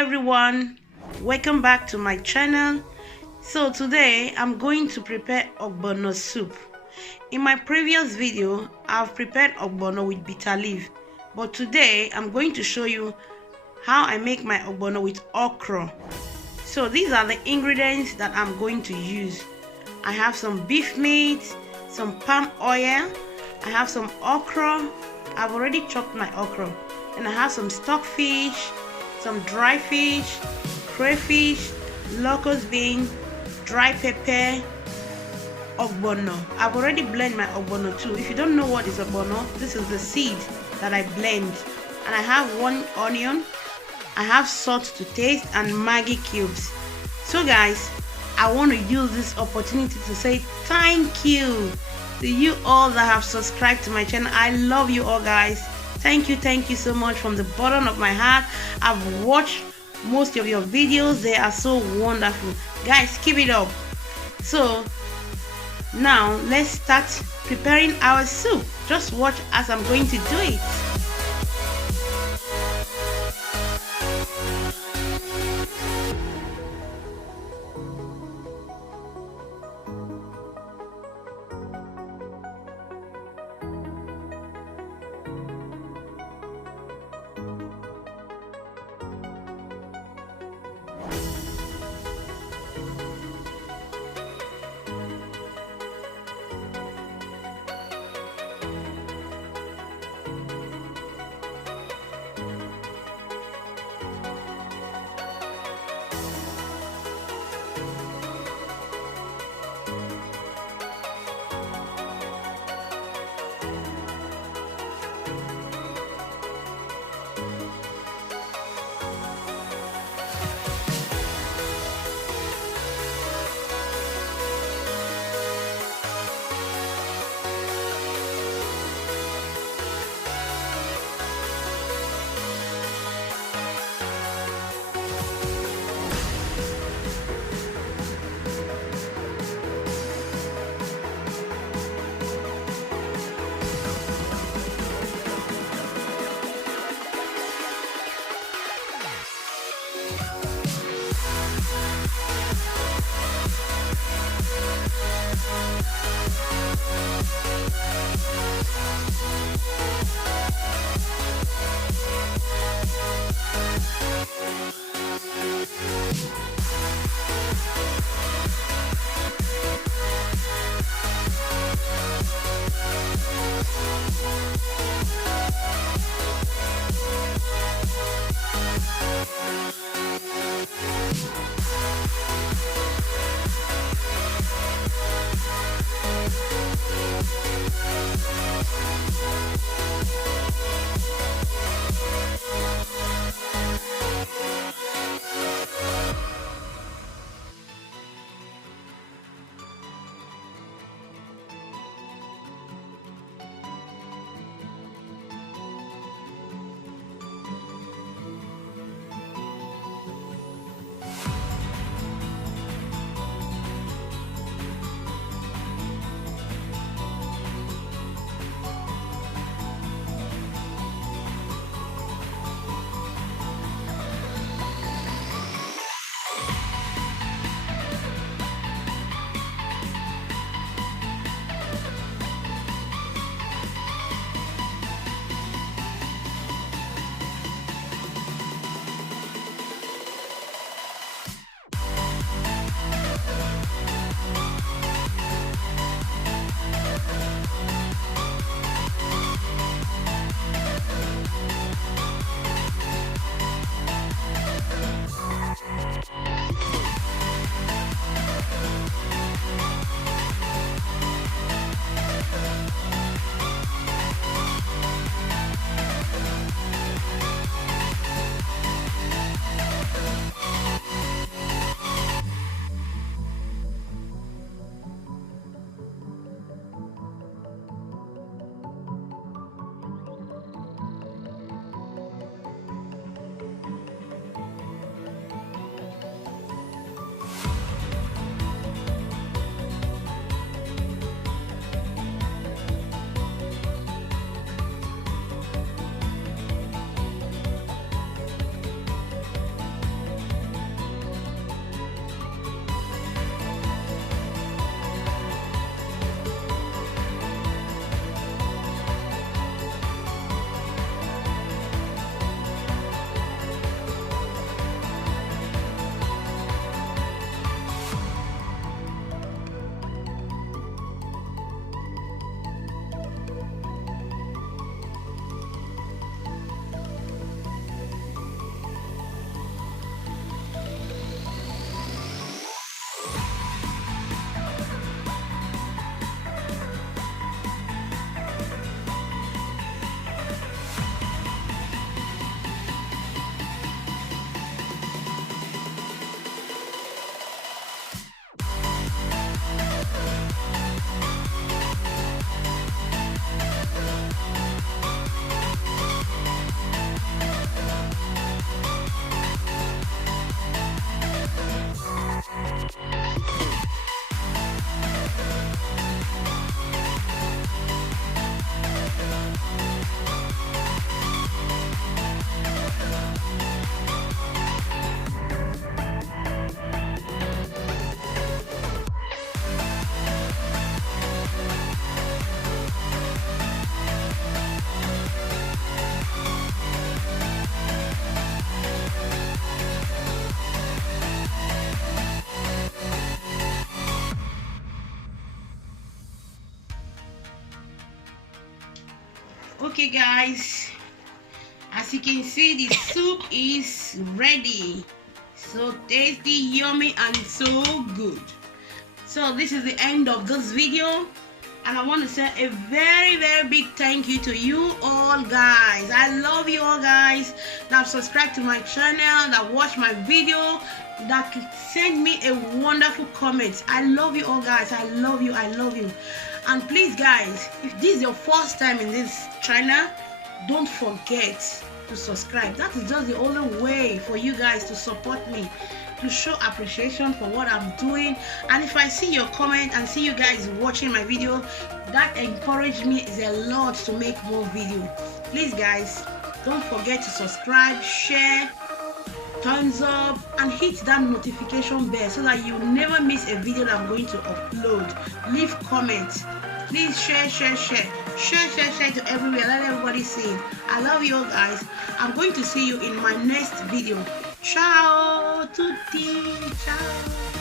everyone, welcome back to my channel. So today I'm going to prepare Ogbono soup. In my previous video I've prepared Ogbono with bitter leaf, but today I'm going to show you how I make my Ogbono with okra. So these are the ingredients that I'm going to use. I have some beef meat, some palm oil, I have some okra. I've already chopped my okra, and I have some stockfish, some dry fish, crayfish, locust bean, dry pepper, ogbono. I've already blended my ogbono too. If you don't know what is ogbono, this is the seed that I blend. And I have 1 onion, I have salt to taste, and Maggi cubes. So guys, I want to use this opportunity to say thank you to you all that have subscribed to my channel. I love you all, guys. Thank you so much from the bottom of my heart. I've watched most of your videos. They are so wonderful, guys. Keep it up. So now let's start preparing our soup. Just watch as I'm going to do it. Okay guys, as you can see, the soup is ready. So tasty, yummy, and so good. So this is the end of this video, and I want to say a very big thank you to you all guys. I love you all guys that have subscribed to my channel, that watch my video, that send me a wonderful comment. I love you all guys. I love you. And please guys, if this is your first time in this channel, don't forget to subscribe. That is just the only way for you guys to support me, to show appreciation for what I'm doing. And if I see your comment and see you guys watching my video, that encourages me a lot to make more videos. Please guys, don't forget to subscribe, share, thumbs up, and hit that notification bell so that you never miss a video that I'm going to upload. Leave comments. Please share to everywhere. Let everybody see it. I love you all guys. I'm going to see you in my next video. Ciao tutti. Ciao.